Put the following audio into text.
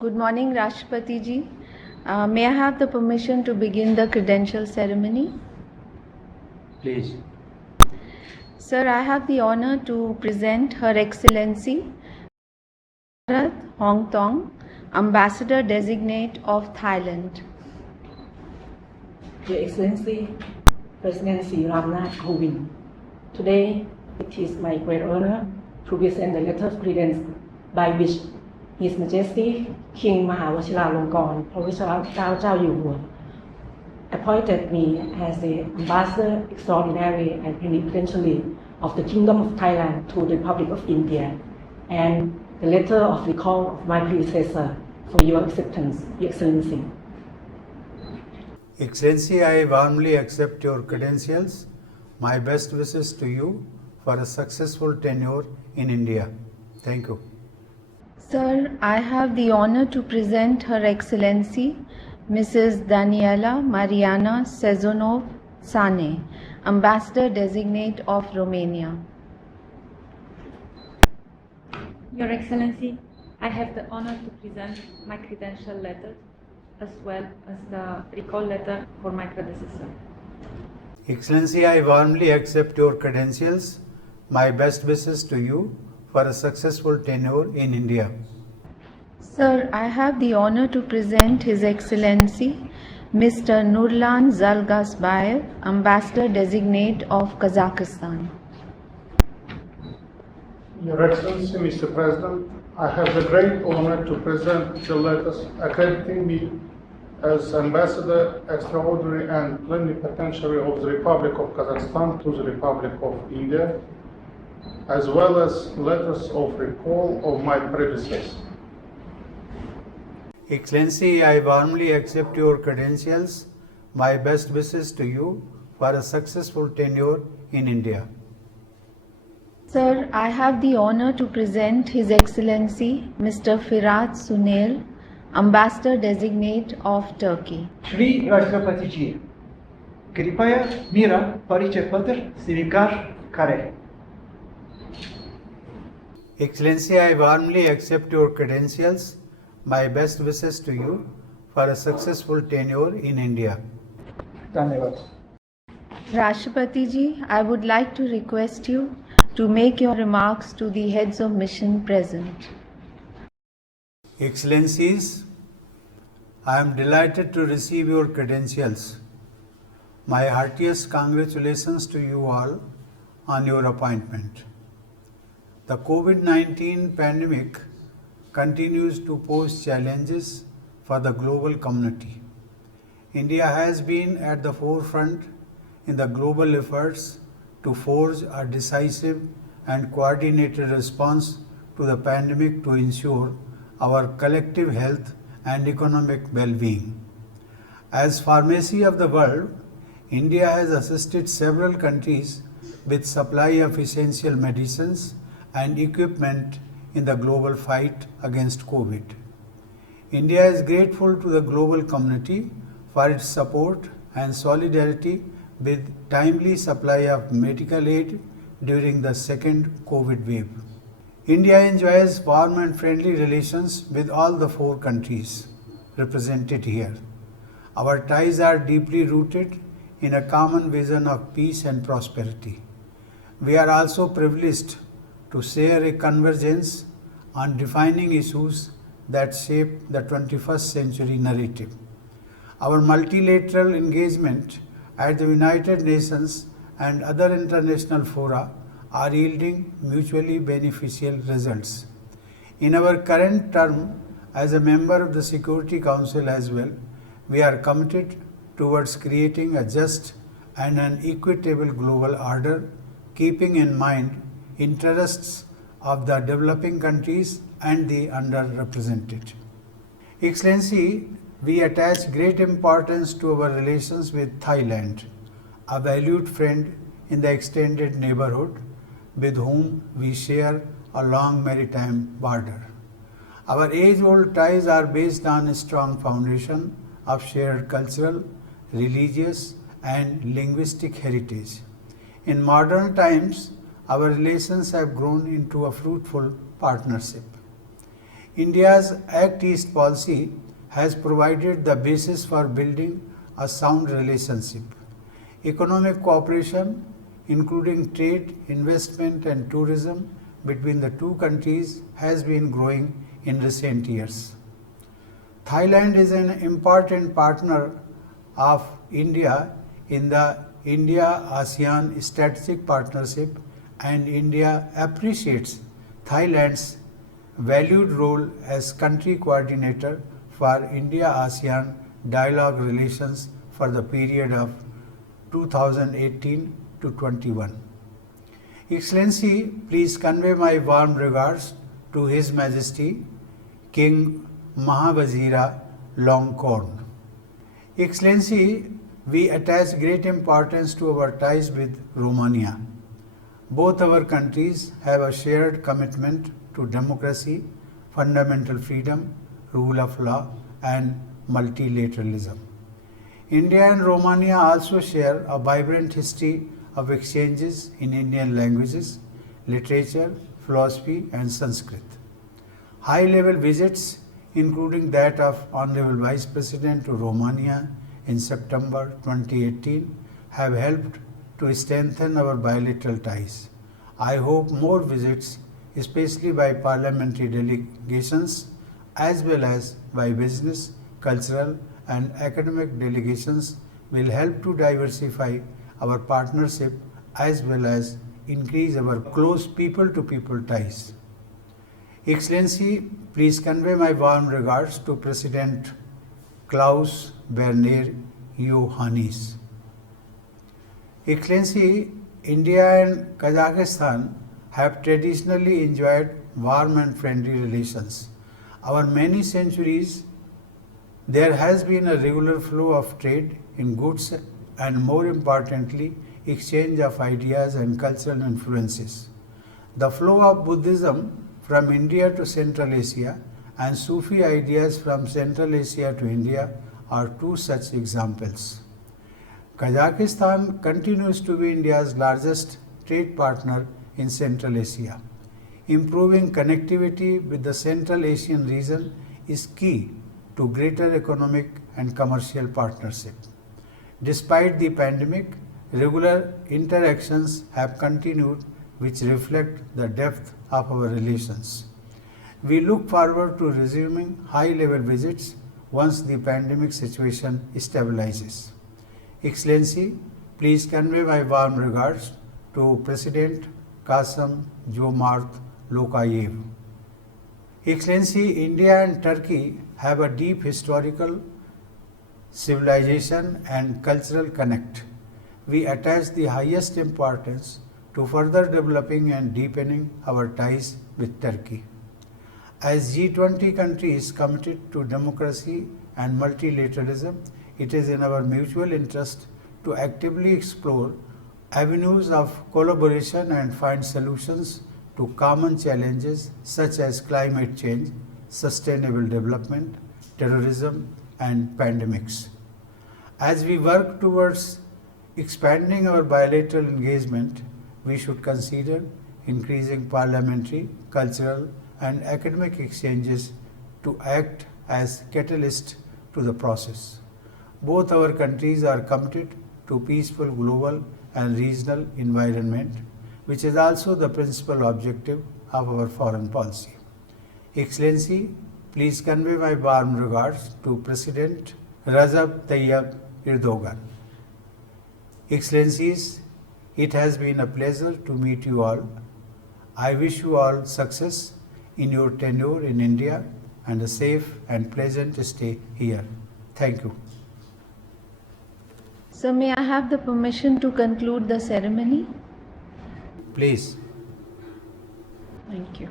Good morning, Rashtrapati ji. May I have the permission to begin the credential ceremony? Please. Sir, I have the honor to present Her Excellency Bharat Hong Tong, Ambassador Designate of Thailand. Your Excellency, President Sri Ramnath Kovind, today it is my great honor to present the letter of credence by which His Majesty King Mahawachiralongkorn Phawacharakhao appointed me as the Ambassador Extraordinary and Plenipotentiary of the Kingdom of Thailand to the Republic of India, and the letter of recall of my predecessor for your acceptance, Your Excellency. Excellency, I warmly accept your credentials. My best wishes to you for a successful tenure in India. Thank you. Sir, I have the honor to present Her Excellency Mrs. Daniela Mariana Sezonov Sane, Ambassador Designate of Romania. Your Excellency, I have the honor to present my credential letter as well as the recall letter for my predecessor. Excellency, I warmly accept your credentials. My best wishes to you for a successful tenure in India. Sir, I have the honor to present His Excellency Mr. Nurlan Zalgasbayev, Ambassador Designate of Kazakhstan. Your Excellency, Mr. President, I have the great honor to present the letters accrediting me as Ambassador Extraordinary and Plenipotentiary of the Republic of Kazakhstan to the Republic of India, as well as letters of recall of my predecessor. Excellency, I warmly accept your credentials. My best wishes to you for a successful tenure in India. Sir, I have the honor to present His Excellency Mr. Firat Sunail, Ambassador Designate of Turkey. Shri राष्ट्रपति जी, कृपया मेरा परिचय पत्र स्वीकार करें. Excellency, I warmly accept your credentials. My best wishes to you for a successful tenure in India. धन्यवाद. Rashtrapati ji, I would like to request you to make your remarks to the heads of mission present. Excellencies, I am delighted to receive your credentials. My heartiest congratulations to you all on your appointment. The COVID-19 pandemic continues to pose challenges for the global community. India has been at the forefront in the global efforts to forge a decisive and coordinated response to the pandemic to ensure our collective health and economic well-being. As pharmacy of the world, India has assisted several countries with supply of essential medicines and equipment in the global fight against COVID. India is grateful to the global community for its support and solidarity with timely supply of medical aid during the second COVID wave. India enjoys warm and friendly relations with all the 4 countries represented here. Our ties are deeply rooted in a common vision of peace and prosperity. We are also privileged to share a convergence on defining issues that shape the 21st century narrative. Our multilateral engagement at the United Nations and other international fora are yielding mutually beneficial results. In our current term as a member of the Security Council as well, we are committed towards creating a just and an equitable global order, keeping in mind interests of the developing countries and the underrepresented. Excellency, we attach great importance to our relations with Thailand, a valued friend in the extended neighborhood with whom we share a long maritime border. Our age-old ties are based on a strong foundation of shared cultural, religious, and linguistic heritage. In modern times, our relations have grown into a fruitful partnership. India's Act East policy has provided the basis for building a sound relationship. Economic cooperation, including trade, investment, and tourism between the two countries, has been growing in recent years. Thailand is an important partner of India in the India-ASEAN Strategic Partnership, and India appreciates Thailand's valued role as country coordinator for India-ASEAN dialogue relations for the period of 2018 to 21. Excellency, please convey my warm regards to His Majesty King Mahavajira Longkorn. Excellency, we attach great importance to our ties with Romania. Both our countries have a shared commitment to democracy, fundamental freedom, rule of law, and multilateralism. India and Romania also share a vibrant history of exchanges in Indian languages, literature, philosophy, and Sanskrit. High-level visits, including that of Honorable Vice President to Romania in September 2018, have helped to strengthen our bilateral ties. I hope more visits, especially by parliamentary delegations, as well as by business, cultural, and academic delegations, will help to diversify our partnership as well as increase our close people-to-people ties. Excellency, please convey my warm regards to President Klaus Werner Iohannis. Excellency, India and Kazakhstan have traditionally enjoyed warm and friendly relations. Over many centuries, there has been a regular flow of trade in goods and, more importantly, exchange of ideas and cultural influences. The flow of Buddhism from India to Central Asia and Sufi ideas from Central Asia to India are two such examples. Kazakhstan continues to be India's largest trade partner in Central Asia. Improving connectivity with the Central Asian region is key to greater economic and commercial partnership. Despite the pandemic, regular interactions have continued, which reflect the depth of our relations. We look forward to resuming high-level visits once the pandemic situation stabilizes. Excellency, please convey my warm regards to President Kasım-Jomart Tokayev. Excellency, India and Turkey have a deep historical, civilization, and cultural connect. We attach the highest importance to further developing and deepening our ties with Turkey. As G20 countries committed to democracy and multilateralism, it is in our mutual interest to actively explore avenues of collaboration and find solutions to common challenges such as climate change, sustainable development, terrorism, and pandemics. As we work towards expanding our bilateral engagement, we should consider increasing parliamentary, cultural, and academic exchanges to act as catalyst to the process. Both our countries are committed to peaceful global and regional environment, which is also the principal objective of our foreign policy. Excellency, please convey my warm regards to President Recep Tayyip Erdogan. Excellencies, it has been a pleasure to meet you all. I wish you all success in your tenure in India and a safe and pleasant stay here. Thank you. So may I have the permission to conclude the ceremony? Please. Thank you.